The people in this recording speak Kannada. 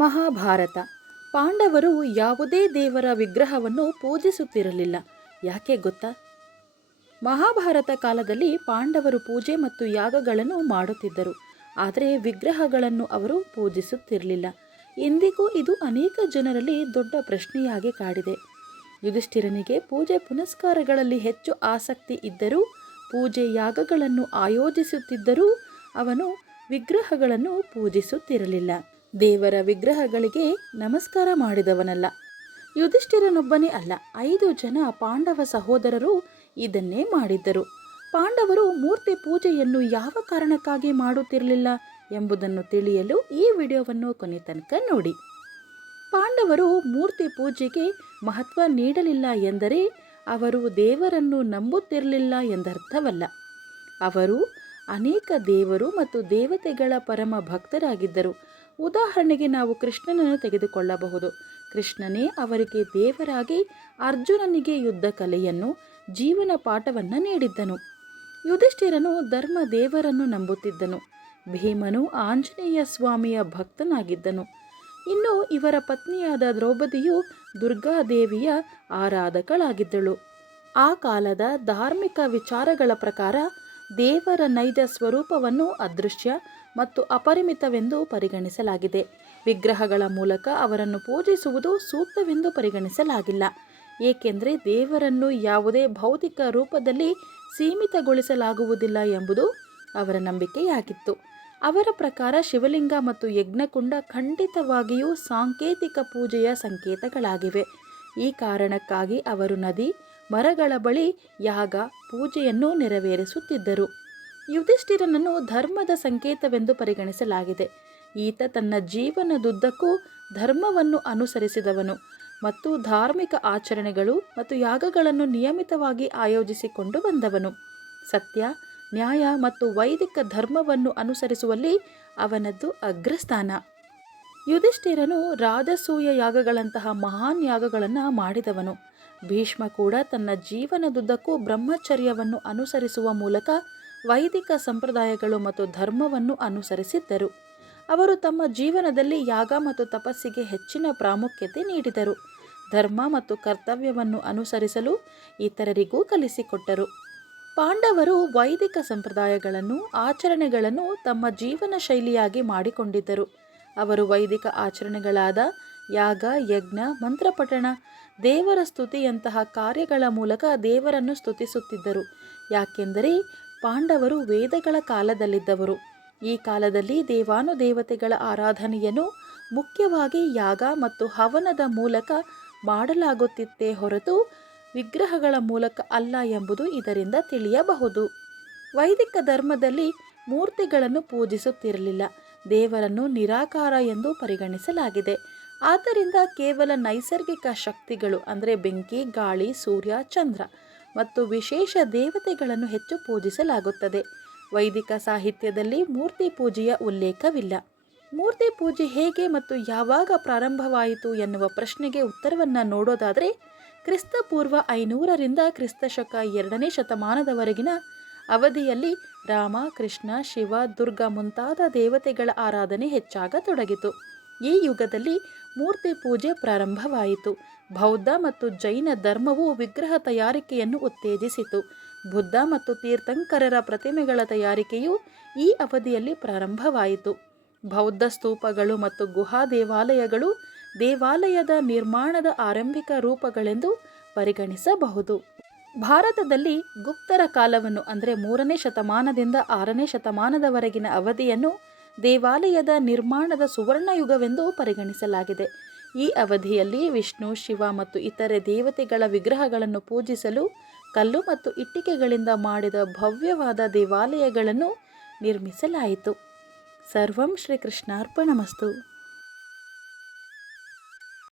ಮಹಾಭಾರತ. ಪಾಂಡವರು ಯಾವುದೇ ದೇವರ ವಿಗ್ರಹವನ್ನು ಪೂಜಿಸುತ್ತಿರಲಿಲ್ಲ. ಯಾಕೆ ಗೊತ್ತಾ? ಮಹಾಭಾರತ ಕಾಲದಲ್ಲಿ ಪಾಂಡವರು ಪೂಜೆ ಮತ್ತು ಯಾಗಗಳನ್ನು ಮಾಡುತ್ತಿದ್ದರು. ಆದರೆ ವಿಗ್ರಹಗಳನ್ನು ಅವರು ಪೂಜಿಸುತ್ತಿರಲಿಲ್ಲ. ಇಂದಿಗೂ ಇದು ಅನೇಕ ಜನರಲ್ಲಿ ದೊಡ್ಡ ಪ್ರಶ್ನೆಯಾಗಿ ಕಾಡಿದೆ. ಯುಧಿಷ್ಠಿರನಿಗೆ ಪೂಜೆ ಪುನಸ್ಕಾರಗಳಲ್ಲಿ ಹೆಚ್ಚು ಆಸಕ್ತಿ ಇದ್ದರೂ, ಪೂಜೆ ಯಾಗಗಳನ್ನು ಆಯೋಜಿಸುತ್ತಿದ್ದರೂ ಅವನು ವಿಗ್ರಹಗಳನ್ನು ಪೂಜಿಸುತ್ತಿರಲಿಲ್ಲ. ದೇವರ ವಿಗ್ರಹಗಳಿಗೆ ನಮಸ್ಕಾರ ಮಾಡಿದವನಲ್ಲ. ಯುಧಿಷ್ಠಿರನೊಬ್ಬನೇ ಅಲ್ಲ, ಐದು ಜನ ಪಾಂಡವ ಸಹೋದರರು ಇದನ್ನೇ ಮಾಡಿದ್ದರು. ಪಾಂಡವರು ಮೂರ್ತಿ ಪೂಜೆಯನ್ನು ಯಾವ ಕಾರಣಕ್ಕಾಗಿ ಮಾಡುತ್ತಿರಲಿಲ್ಲ ಎಂಬುದನ್ನು ತಿಳಿಯಲು ಈ ವಿಡಿಯೋವನ್ನು ಕೊನೆ ತನಕ ನೋಡಿ. ಪಾಂಡವರು ಮೂರ್ತಿ ಪೂಜೆಗೆ ಮಹತ್ವ ನೀಡಲಿಲ್ಲ ಎಂದರೆ ಅವರು ದೇವರನ್ನು ನಂಬುತ್ತಿರಲಿಲ್ಲ ಎಂದರ್ಥವಲ್ಲ. ಅವರು ಅನೇಕ ದೇವರು ಮತ್ತು ದೇವತೆಗಳ ಪರಮ ಭಕ್ತರಾಗಿದ್ದರು. ಉದಾಹರಣೆಗೆ ನಾವು ಕೃಷ್ಣನನ್ನು ತೆಗೆದುಕೊಳ್ಳಬಹುದು. ಕೃಷ್ಣನೇ ಅವರಿಗೆ ದೇವರಾಗಿ ಅರ್ಜುನನಿಗೆ ಯುದ್ಧ ಕಲೆಯನ್ನು, ಜೀವನ ಪಾಠವನ್ನು ನೀಡಿದ್ದನು. ಯುಧಿಷ್ಠಿರನು ಧರ್ಮ ದೇವರನ್ನು ನಂಬುತ್ತಿದ್ದನು. ಭೀಮನು ಆಂಜನೇಯ ಸ್ವಾಮಿಯ ಭಕ್ತನಾಗಿದ್ದನು. ಇನ್ನು ಇವರ ಪತ್ನಿಯಾದ ದ್ರೌಪದಿಯು ದುರ್ಗಾದೇವಿಯ ಆರಾಧಕಳಾಗಿದ್ದಳು. ಆ ಕಾಲದ ಧಾರ್ಮಿಕ ವಿಚಾರಗಳ ಪ್ರಕಾರ ದೇವರ ನೈಜ ಸ್ವರೂಪವನ್ನು ಅದೃಶ್ಯ ಮತ್ತು ಅಪರಿಮಿತವೆಂದು ಪರಿಗಣಿಸಲಾಗಿದೆ. ವಿಗ್ರಹಗಳ ಮೂಲಕ ಅವರನ್ನು ಪೂಜಿಸುವುದು ಸೂಕ್ತವೆಂದು ಪರಿಗಣಿಸಲಾಗಿಲ್ಲ. ಏಕೆಂದರೆ ದೇವರನ್ನು ಯಾವುದೇ ಭೌತಿಕ ರೂಪದಲ್ಲಿ ಸೀಮಿತಗೊಳಿಸಲಾಗುವುದಿಲ್ಲ ಎಂಬುದು ಅವರ ನಂಬಿಕೆಯಾಗಿತ್ತು. ಅವರ ಪ್ರಕಾರ ಶಿವಲಿಂಗ ಮತ್ತು ಯಜ್ಞಕುಂಡ ಖಂಡಿತವಾಗಿಯೂ ಸಾಂಕೇತಿಕ ಪೂಜೆಯ ಸಂಕೇತಗಳಾಗಿವೆ. ಈ ಕಾರಣಕ್ಕಾಗಿ ಅವರು ನದಿ ಮರಗಳ ಬಳಿ ಯಾಗ ಪೂಜೆಯನ್ನು ನೆರವೇರಿಸುತ್ತಿದ್ದರು. ಯುಧಿಷ್ಠಿರನನ್ನು ಧರ್ಮದ ಸಂಕೇತವೆಂದು ಪರಿಗಣಿಸಲಾಗಿದೆ. ಈತ ತನ್ನ ಜೀವನದುದ್ದಕ್ಕೂ ಧರ್ಮವನ್ನು ಅನುಸರಿಸಿದವನು ಮತ್ತು ಧಾರ್ಮಿಕ ಆಚರಣೆಗಳು ಮತ್ತು ಯಾಗಗಳನ್ನು ನಿಯಮಿತವಾಗಿ ಆಯೋಜಿಸಿಕೊಂಡು ಬಂದವನು. ಸತ್ಯ, ನ್ಯಾಯ ಮತ್ತು ವೈದಿಕ ಧರ್ಮವನ್ನು ಅನುಸರಿಸುವಲ್ಲಿ ಅವನದ್ದು ಅಗ್ರಸ್ಥಾನ. ಯುಧಿಷ್ಠಿರನು ರಾಜಸೂಯ ಯಾಗಗಳಂತಹ ಮಹಾನ್ ಯಾಗಗಳನ್ನು ಮಾಡಿದವನು. ಭೀಷ್ಮ ಕೂಡ ತನ್ನ ಜೀವನದುದ್ದಕ್ಕೂ ಬ್ರಹ್ಮಚರ್ಯವನ್ನು ಅನುಸರಿಸುವ ಮೂಲಕ ವೈದಿಕ ಸಂಪ್ರದಾಯಗಳು ಮತ್ತು ಧರ್ಮವನ್ನು ಅನುಸರಿಸಿದ್ದರು. ಅವರು ತಮ್ಮ ಜೀವನದಲ್ಲಿ ಯಾಗ ಮತ್ತು ತಪಸ್ಸಿಗೆ ಹೆಚ್ಚಿನ ಪ್ರಾಮುಖ್ಯತೆ ನೀಡಿದರು. ಧರ್ಮ ಮತ್ತು ಕರ್ತವ್ಯವನ್ನು ಅನುಸರಿಸಲು ಇತರರಿಗೂ ಕಲಿಸಿಕೊಟ್ಟರು. ಪಾಂಡವರು ವೈದಿಕ ಸಂಪ್ರದಾಯಗಳನ್ನು, ಆಚರಣೆಗಳನ್ನು ತಮ್ಮ ಜೀವನ ಶೈಲಿಯಾಗಿ ಮಾಡಿಕೊಂಡಿದ್ದರು. ಅವರು ವೈದಿಕ ಆಚರಣೆಗಳಾದ ಯಾಗ, ಯಜ್ಞ, ಮಂತ್ರಪಠಣ ದೇವರ ಸ್ತುತಿಯಂತಹ ಕಾರ್ಯಗಳ ಮೂಲಕ ದೇವರನ್ನು ಸ್ತುತಿಸುತ್ತಿದ್ದರು. ಯಾಕೆಂದರೆ ಪಾಂಡವರು ವೇದಗಳ ಕಾಲದಲ್ಲಿದ್ದವರು. ಈ ಕಾಲದಲ್ಲಿ ದೇವಾನುದೇವತೆಗಳ ಆರಾಧನೆಯನ್ನು ಮುಖ್ಯವಾಗಿ ಯಾಗ ಮತ್ತು ಹವನದ ಮೂಲಕ ಮಾಡಲಾಗುತ್ತಿತ್ತೇ ಹೊರತು ವಿಗ್ರಹಗಳ ಮೂಲಕ ಅಲ್ಲ ಎಂಬುದು ಇದರಿಂದ ತಿಳಿಯಬಹುದು. ವೈದಿಕ ಧರ್ಮದಲ್ಲಿ ಮೂರ್ತಿಗಳನ್ನು ಪೂಜಿಸುತ್ತಿರಲಿಲ್ಲ. ದೇವರನ್ನು ನಿರಾಕಾರ ಎಂದು ಪರಿಗಣಿಸಲಾಗಿದೆ. ಆದ್ದರಿಂದ ಕೇವಲ ನೈಸರ್ಗಿಕ ಶಕ್ತಿಗಳು, ಅಂದರೆ ಬೆಂಕಿ, ಗಾಳಿ, ಸೂರ್ಯ, ಚಂದ್ರ ಮತ್ತು ವಿಶೇಷ ದೇವತೆಗಳನ್ನು ಹೆಚ್ಚು ಪೂಜಿಸಲಾಗುತ್ತದೆ. ವೈದಿಕ ಸಾಹಿತ್ಯದಲ್ಲಿ ಮೂರ್ತಿ ಪೂಜೆಯ ಉಲ್ಲೇಖವಿಲ್ಲ. ಮೂರ್ತಿ ಪೂಜೆ ಹೇಗೆ ಮತ್ತು ಯಾವಾಗ ಪ್ರಾರಂಭವಾಯಿತು ಎನ್ನುವ ಪ್ರಶ್ನೆಗೆ ಉತ್ತರವನ್ನು ನೋಡೋದಾದರೆ ಕ್ರಿಸ್ತಪೂರ್ವ ಐನೂರರಿಂದ ಕ್ರಿಸ್ತಶಕ ಎರಡನೇ ಶತಮಾನದವರೆಗಿನ ಅವಧಿಯಲ್ಲಿ ರಾಮ, ಕೃಷ್ಣ, ಶಿವ, ದುರ್ಗಾ ಮುಂತಾದ ದೇವತೆಗಳ ಆರಾಧನೆ ಹೆಚ್ಚಾಗತೊಡಗಿತು. ಈ ಯುಗದಲ್ಲಿ ಮೂರ್ತಿ ಪೂಜೆ ಪ್ರಾರಂಭವಾಯಿತು. ಬೌದ್ಧ ಮತ್ತು ಜೈನ ಧರ್ಮವು ವಿಗ್ರಹ ತಯಾರಿಕೆಯನ್ನು ಉತ್ತೇಜಿಸಿತು. ಬುದ್ಧ ಮತ್ತು ತೀರ್ಥಂಕರರ ಪ್ರತಿಮೆಗಳ ತಯಾರಿಕೆಯು ಈ ಅವಧಿಯಲ್ಲಿ ಪ್ರಾರಂಭವಾಯಿತು. ಬೌದ್ಧ ಸ್ತೂಪಗಳು ಮತ್ತು ಗುಹಾ ದೇವಾಲಯಗಳು ದೇವಾಲಯದ ನಿರ್ಮಾಣದ ಆರಂಭಿಕ ರೂಪಗಳೆಂದು ಪರಿಗಣಿಸಬಹುದು. ಭಾರತದಲ್ಲಿ ಗುಪ್ತರ ಕಾಲವನ್ನು ಅಂದರೆ ಮೂರನೇ ಶತಮಾನದಿಂದ ಆರನೇ ಶತಮಾನದವರೆಗಿನ ಅವಧಿಯನ್ನು ದೇವಾಲಯದ ನಿರ್ಮಾಣದ ಸುವರ್ಣಯುಗವೆಂದು ಪರಿಗಣಿಸಲಾಗಿದೆ. ಈ ಅವಧಿಯಲ್ಲಿ ವಿಷ್ಣು, ಶಿವ ಮತ್ತು ಇತರೆ ದೇವತೆಗಳ ವಿಗ್ರಹಗಳನ್ನು ಪೂಜಿಸಲು, ಕಲ್ಲು ಮತ್ತು ಇಟ್ಟಿಗೆಗಳಿಂದ ಮಾಡಿದ ಭವ್ಯವಾದ ದೇವಾಲಯಗಳನ್ನು ನಿರ್ಮಿಸಲಾಯಿತು. ಸರ್ವಂ ಶ್ರೀಕೃಷ್ಣಾರ್ಪಣಮಸ್ತು.